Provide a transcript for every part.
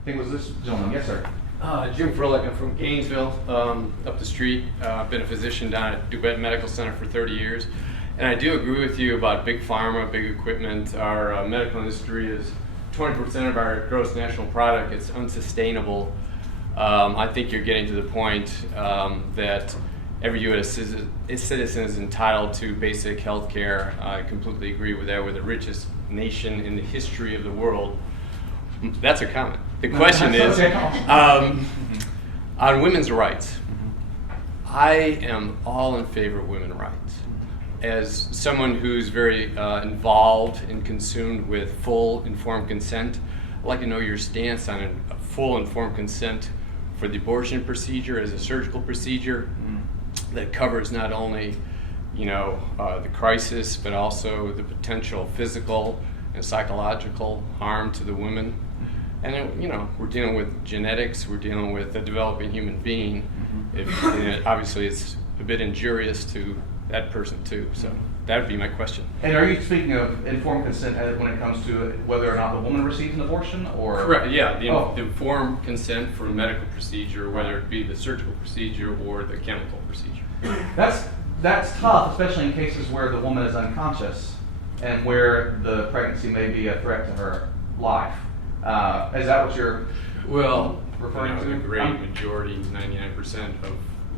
I think it was this gentleman. Yes, sir. Jim Froelich, I'm from Gainesville, up the street. I've been a physician down at DuBet Medical Center for 30 years. And I do agree with you about big pharma, big equipment. Our medical industry is 20% of our gross national product. It's unsustainable. I think you're getting to the point that every U.S. citizen is entitled to basic health care. I completely agree with that. We're the richest nation in the history of the world. That's a comment. The question is, on women's rights, I am all in favor of women's rights. As someone who's very involved and consumed with full informed consent, I'd like to know your stance on a full informed consent for the abortion procedure as a surgical procedure that covers not only, the crisis, but also the potential physical and psychological harm to the women. And then, we're dealing with genetics, we're dealing with a developing human being. Obviously, it's a bit injurious to that person too. So that would be my question. And are you speaking of informed consent when it comes to whether or not the woman receives an abortion, or? Correct. Yeah, the informed consent for a medical procedure, whether it be the surgical procedure or the chemical procedure. That's tough, especially in cases where the woman is unconscious and where the pregnancy may be a threat to her life. Is that what you're referring to? The great majority, 99% of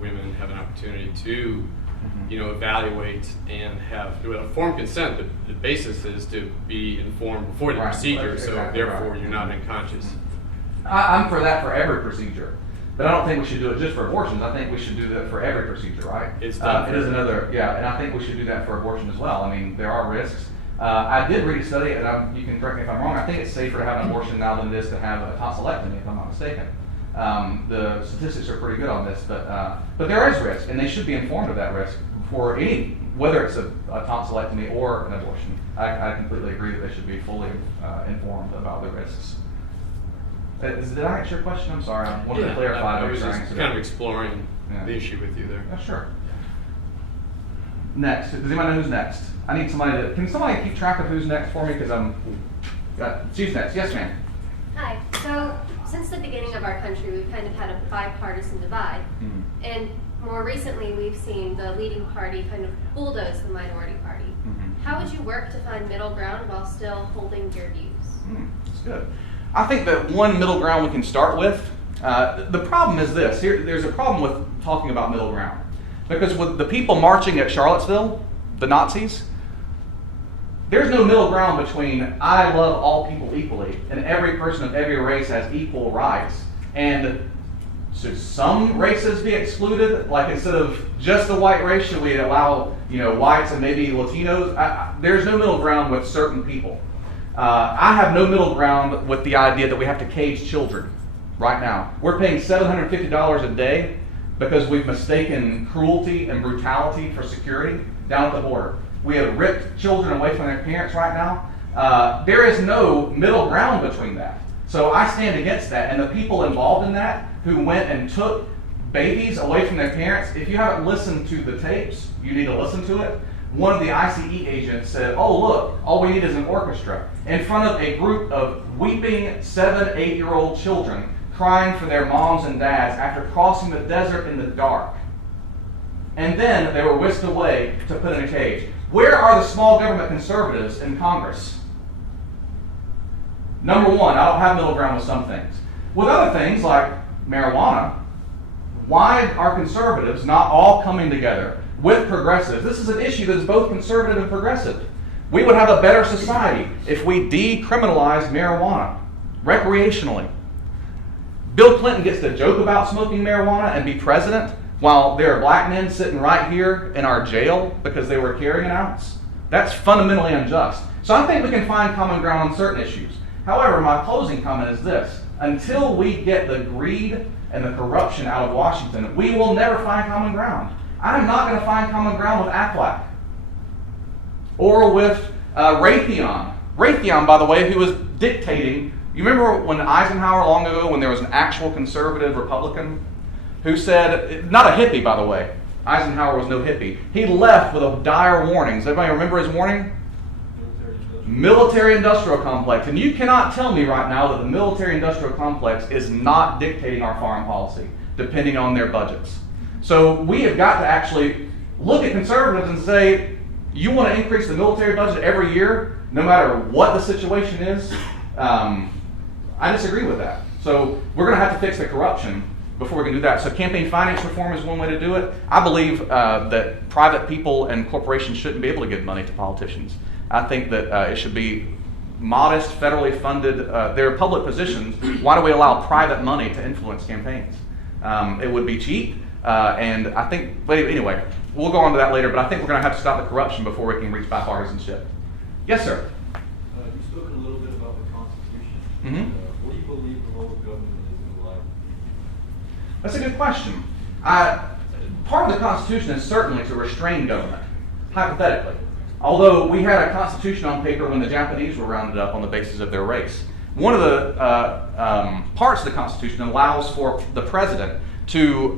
women have an opportunity to, evaluate and have informed consent. The basis is to be informed before the procedure, so therefore you're not unconscious. I'm for that for every procedure, but I don't think we should do it just for abortions. I think we should do that for every procedure, right? It's done. It is another, and I think we should do that for abortion as well. I mean, there are risks. I did read a study, and you can correct me if I'm wrong, I think it's safer to have an abortion now than it is to have a tonsillectomy, if I'm not mistaken. The statistics are pretty good on this, but there is risk, and they should be informed of that risk for whether it's a tonsillectomy or an abortion. I completely agree that they should be fully informed about the risks. Did I answer your question? I'm sorry, I wanted to clarify. I was just kind of exploring the issue with you there. Yeah, sure. Next. Does anybody know who's next? I need somebody can somebody keep track of who's next for me, because she's next. Yes, ma'am. Hi. So since the beginning of our country, we've kind of had a bipartisan divide. And more recently, we've seen the leading party kind of bulldoze the minority party. How would you work to find middle ground while still holding your views? That's good. I think that one middle ground we can start with, the problem is this. There's a problem with talking about middle ground. Because with the people marching at Charlottesville, the Nazis, there's no middle ground between I love all people equally and every person of every race has equal rights. And should some races be excluded? Like, instead of just the white race, should we allow whites and maybe Latinos? There's no middle ground with certain people. I have no middle ground with the idea that we have to cage children right now. We're paying $750 a day because we've mistaken cruelty and brutality for security down at the border. We have ripped children away from their parents right now. There is no middle ground between that. So I stand against that. And the people involved in that who went and took babies away from their parents, if you haven't listened to the tapes, you need to listen to it. One of the ICE agents said, oh, look, all we need is an orchestra, in front of a group of weeping 7, 8-year-old children crying for their moms and dads after crossing the desert in the dark. And then they were whisked away to put in a cage. Where are the small government conservatives in Congress? Number one, I don't have middle ground with some things. With other things like marijuana, why are conservatives not all coming together with progressives? This is an issue that is both conservative and progressive. We would have a better society if we decriminalized marijuana recreationally. Bill Clinton gets to joke about smoking marijuana and be president while there are black men sitting right here in our jail because they were carrying an ounce. That's fundamentally unjust. So I think we can find common ground on certain issues. However, my closing comment is this. Until we get the greed and the corruption out of Washington, we will never find common ground. I'm not going to find common ground with Aflac or with Raytheon. Raytheon, by the way, who was dictating. You remember when Eisenhower, long ago, when there was an actual conservative Republican who said, not a hippie, by the way. Eisenhower was no hippie. He left with a dire warning. Does everybody remember his warning? military-industrial complex, and you cannot tell me right now that the military-industrial complex is not dictating our foreign policy, depending on their budgets. So we have got to actually look at conservatives and say, you want to increase the military budget every year, no matter what the situation is? I disagree with that. So we're going to have to fix the corruption before we can do that. So campaign finance reform is one way to do it. I believe that private people and corporations shouldn't be able to give money to politicians. I think that it should be modest, federally funded. They're public positions. Why do we allow private money to influence campaigns? It would be cheap, and I think, but anyway, we'll go on to that later, but I think we're going to have to stop the corruption before we can reach bipartisanship. Yes, sir? You've spoken a little bit about the Constitution. Mm-hmm. What do you believe the role of government is in life? That's a good question. Part of the Constitution is certainly to restrain government, hypothetically. Although we had a constitution on paper when the Japanese were rounded up on the basis of their race. One of the parts of the Constitution allows for the president to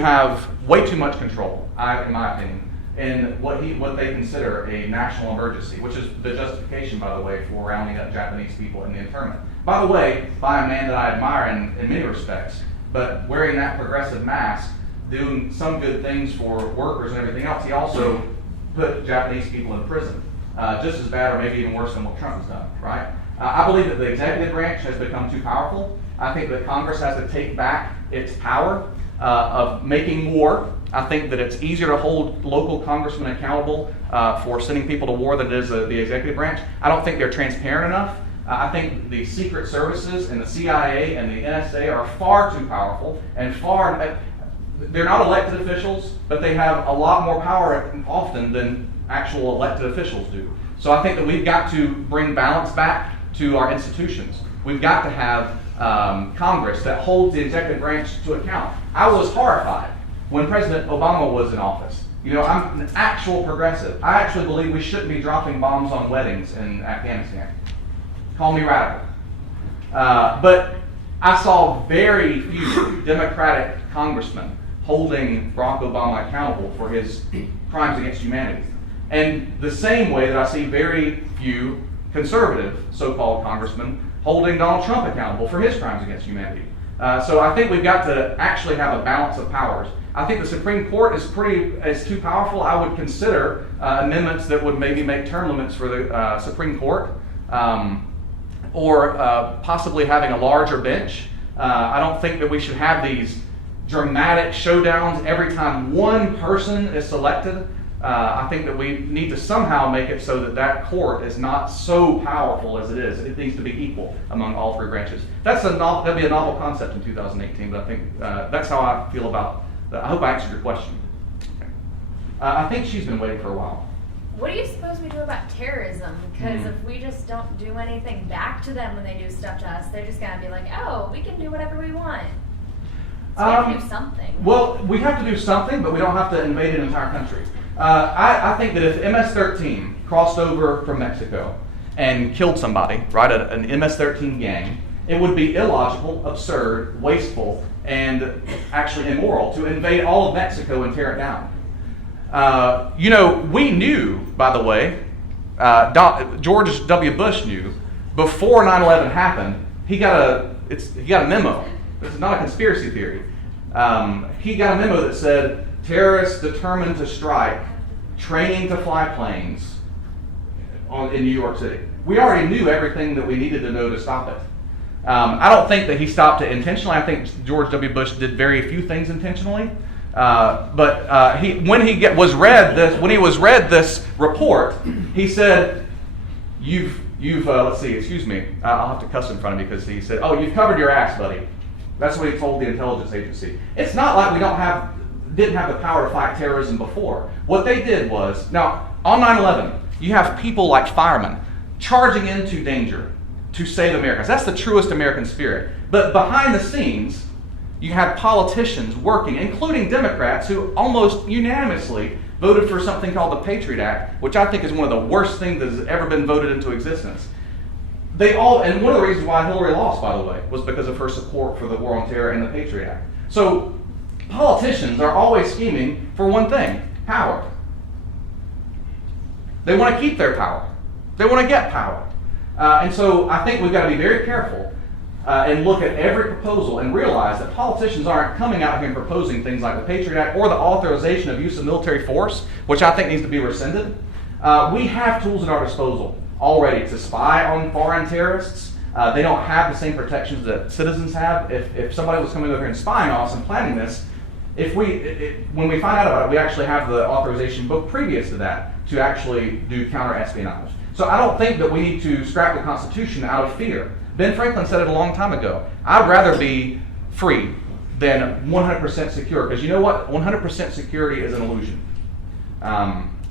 have way too much control, in my opinion, in what they consider a national emergency, which is the justification, by the way, for rounding up Japanese people in the internment. By the way, by a man that I admire in many respects, but wearing that progressive mask, doing some good things for workers and everything else, he also put Japanese people in prison, just as bad or maybe even worse than what Trump has done, right? I believe that the executive branch has become too powerful. I think that Congress has to take back its power of making war. I think that it's easier to hold local congressmen accountable for sending people to war than it is the executive branch. I don't think they're transparent enough. I think the secret services and the CIA and the NSA are far too powerful and they're not elected officials, but they have a lot more power often than actual elected officials do. So I think that we've got to bring balance back to our institutions. We've got to have Congress that holds the executive branch to account. I was horrified when President Obama was in office. You know, I'm an actual progressive. I actually believe we shouldn't be dropping bombs on weddings in Afghanistan. Call me radical. But I saw very few Democratic congressmen holding Barack Obama accountable for his crimes against humanity. And the same way that I see very few conservative so-called congressmen holding Donald Trump accountable for his crimes against humanity. So I think we've got to actually have a balance of powers. I think the Supreme Court is too powerful. I would consider amendments that would maybe make term limits for the Supreme Court, or possibly having a larger bench. I don't think that we should have these dramatic showdowns every time one person is selected. I think that we need to somehow make it so that that court is not so powerful as it is. It needs to be equal among all three branches. That'd be a novel concept in 2018, but I think that's how I feel about that. I hope I answered your question. Okay. I think she's been waiting for a while. What do you suppose we do about terrorism? Because if we just don't do anything back to them when they do stuff to us, they're just going to be like, oh, we can do whatever we want. So we have to do something. Well, we have to do something, but we don't have to invade an entire country. I think that if MS-13 crossed over from Mexico and killed somebody, right, an MS-13 gang, it would be illogical, absurd, wasteful, and actually immoral to invade all of Mexico and tear it down. We knew, by the way, George W. Bush knew, before 9/11 happened, he got a memo. This is not a conspiracy theory. He got a memo that said, terrorists determined to strike, training to fly planes in New York City. We already knew everything that we needed to know to stop it. I don't think that he stopped it intentionally. I think George W. Bush did very few things intentionally. But when he was read this report, he said, let's see, excuse me, I'll have to cuss in front of me because he said, oh, you've covered your ass, buddy. That's what he told the intelligence agency. It's not like we didn't have the power to fight terrorism before. What they did was, now, on 9/11, you have people like firemen charging into danger to save Americans. That's the truest American spirit. But behind the scenes, you had politicians working, including Democrats, who almost unanimously voted for something called the Patriot Act, which I think is one of the worst things that has ever been voted into existence. And one of the reasons why Hillary lost, by the way, was because of her support for the War on Terror and the Patriot Act. So politicians are always scheming for one thing: power. They want to keep their power. They want to get power. And so I think we've got to be very careful and look at every proposal and realize that politicians aren't coming out here and proposing things like the Patriot Act or the authorization of use of military force, which I think needs to be rescinded. We have tools at our disposal already to spy on foreign terrorists. They don't have the same protections that citizens have. If somebody was coming over here and spying on us and planning this, when we find out about it, we actually have the authorization book previous to that to actually do counter-espionage. So I don't think that we need to scrap the Constitution out of fear. Ben Franklin said it a long time ago. I'd rather be free than 100% secure, because you know what? 100% security is an illusion.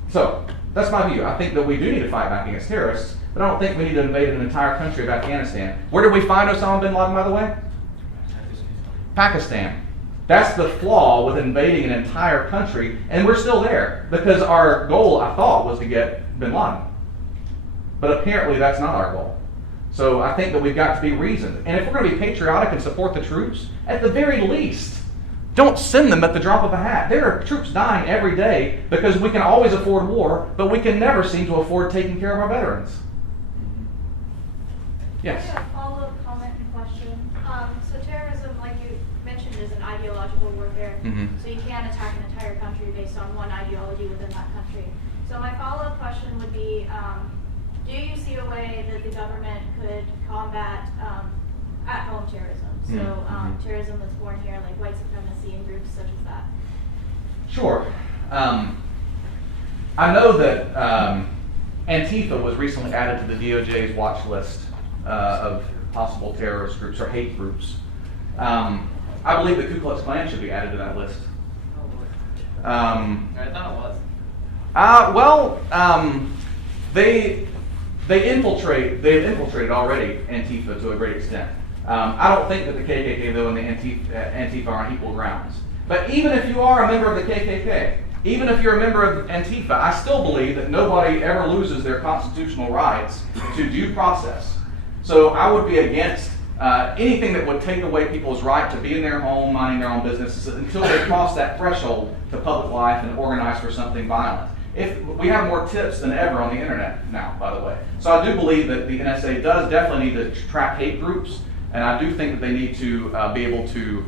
So that's my view. I think that we do need to fight back against terrorists, but I don't think we need to invade an entire country of Afghanistan. Where did we find Osama bin Laden, by the way? Pakistan. That's the flaw with invading an entire country, and we're still there, because our goal, I thought, was to get bin Laden. But apparently that's not our goal. So I think that we've got to be reasoned. And if we're going to be patriotic and support the troops, at the very least, don't send them at the drop of a hat. There are troops dying every day because we can always afford war, but we can never seem to afford taking care of our veterans. Yes? I have a follow-up comment and question. So terrorism, like you mentioned, is an ideological warfare. So you can't attack an entire country based on one ideology within that country. So my follow-up question would be, do you see a way that the government could combat at-home terrorism? So terrorism that's born here, like white supremacy and groups such as that. Sure. I know that Antifa was recently added to the DOJ's watch list of possible terrorist groups or hate groups. I believe the Ku Klux Klan should be added to that list. I thought it was. They've infiltrated already Antifa to a great extent. I don't think that the KKK, though, and the Antifa are on equal grounds. But even if you are a member of the KKK, even if you're a member of Antifa, I still believe that nobody ever loses their constitutional rights to due process. So I would be against anything that would take away people's right to be in their home, minding their own businesses, until they cross that threshold to public life and organize for something violent. If we have more tips than ever on the internet now, by the way. So I do believe that the NSA does definitely need to track hate groups, and I do think that they need to be able to,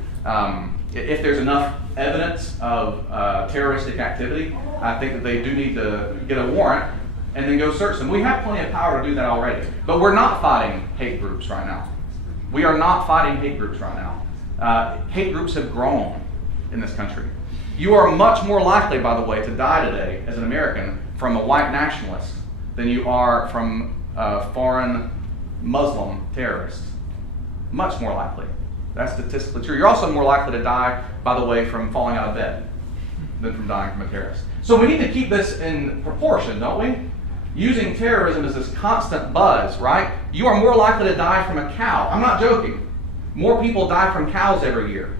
if there's enough evidence of terroristic activity, I think that they do need to get a warrant and then go search them. We have plenty of power to do that already, but we're not fighting hate groups right now. We are not fighting hate groups right now. Hate groups have grown in this country. You are much more likely, by the way, to die today as an American from a white nationalist than you are from foreign Muslim terrorists. Much more likely. That's statistically true. You're also more likely to die, by the way, from falling out of bed than from dying from a terrorist. So we need to keep this in proportion, don't we? Using terrorism as this constant buzz, right? You are more likely to die from a cow. I'm not joking. More people die from cows every year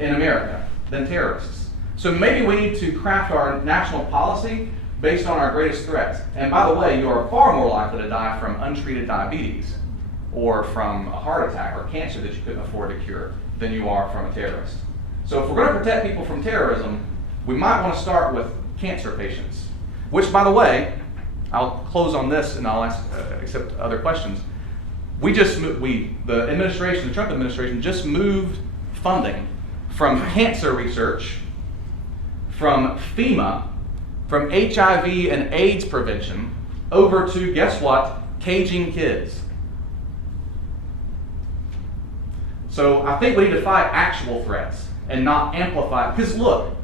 in America than terrorists. So maybe we need to craft our national policy based on our greatest threats. And by the way, you are far more likely to die from untreated diabetes or from a heart attack or cancer that you couldn't afford to cure than you are from a terrorist. So if we're going to protect people from terrorism, we might want to start with cancer patients, which, by the way, I'll close on this and I'll accept other questions. The Trump administration just moved funding from cancer research, from FEMA, from HIV and AIDS prevention, over to, guess what, caging kids. So I think we need to fight actual threats and not amplify. Because look,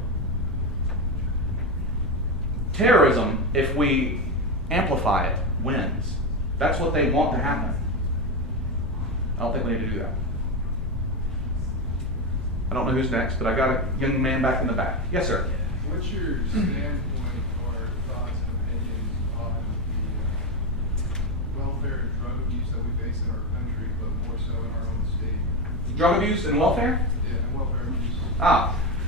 terrorism, if we amplify it, wins. That's what they want to happen. I don't think we need to do that. I don't know who's next, but I got a young man back in the back. Yes, sir. What's your standpoint or thoughts and opinions on the welfare and drug abuse that we face in our country, but more so in our own state? Drug abuse and welfare? Yeah, and welfare abuse.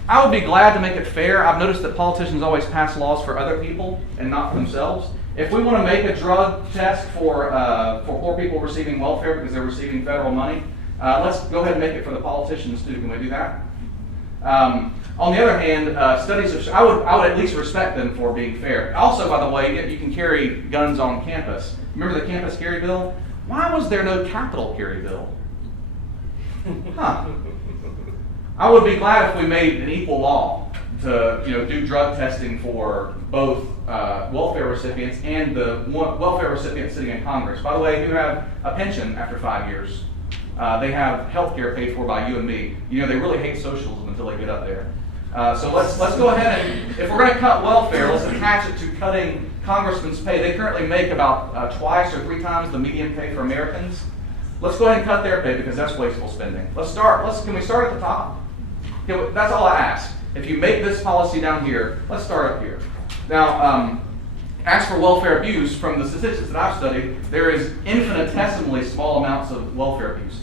I would be glad to make it fair. I've noticed that politicians always pass laws for other people and not for themselves. If we want to make a drug test for poor people receiving welfare because they're receiving federal money, let's go ahead and make it for the politicians too. Can we do that? On the other hand, studies have I would at least respect them for being fair. Also, by the way, you can carry guns on campus. Remember the campus carry bill? Why was there no capital carry bill? Huh. I would be glad if we made an equal law to do drug testing for both welfare recipients and the welfare recipients sitting in Congress. By the way, who have a pension after 5 years. They have health care paid for by you and me. They really hate socialism until they get up there. So let's go ahead and, if we're going to cut welfare, let's attach it to cutting congressmen's pay. They currently make about twice or 3 times the median pay for Americans. Let's go ahead and cut their pay because that's wasteful spending. Can we start at the top? That's all I ask. If you make this policy down here, let's start up here. Now, as for welfare abuse, from the statistics that I've studied, there is infinitesimally small amounts of welfare abuse.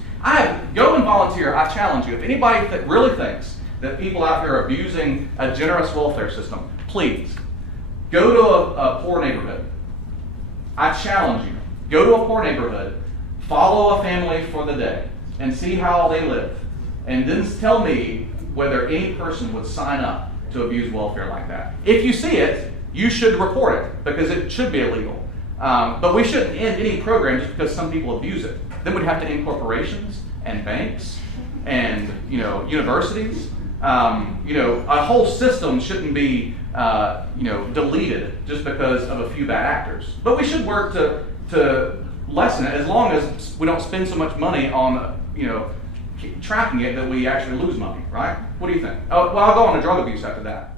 Go and volunteer. I challenge you. If anybody that really thinks that people out here are abusing a generous welfare system, please go to a poor neighborhood. I challenge you. Go to a poor neighborhood, follow a family for the day, and see how they live. And then tell me whether any person would sign up to abuse welfare like that. If you see it, you should report it because it should be illegal. But we shouldn't end any program just because some people abuse it. Then we'd have to end corporations and banks and universities. A whole system shouldn't be deleted just because of a few bad actors. But we should work to lessen it as long as we don't spend so much money on tracking it that we actually lose money, right? What do you think? Oh, well, I'll go on to drug abuse after that.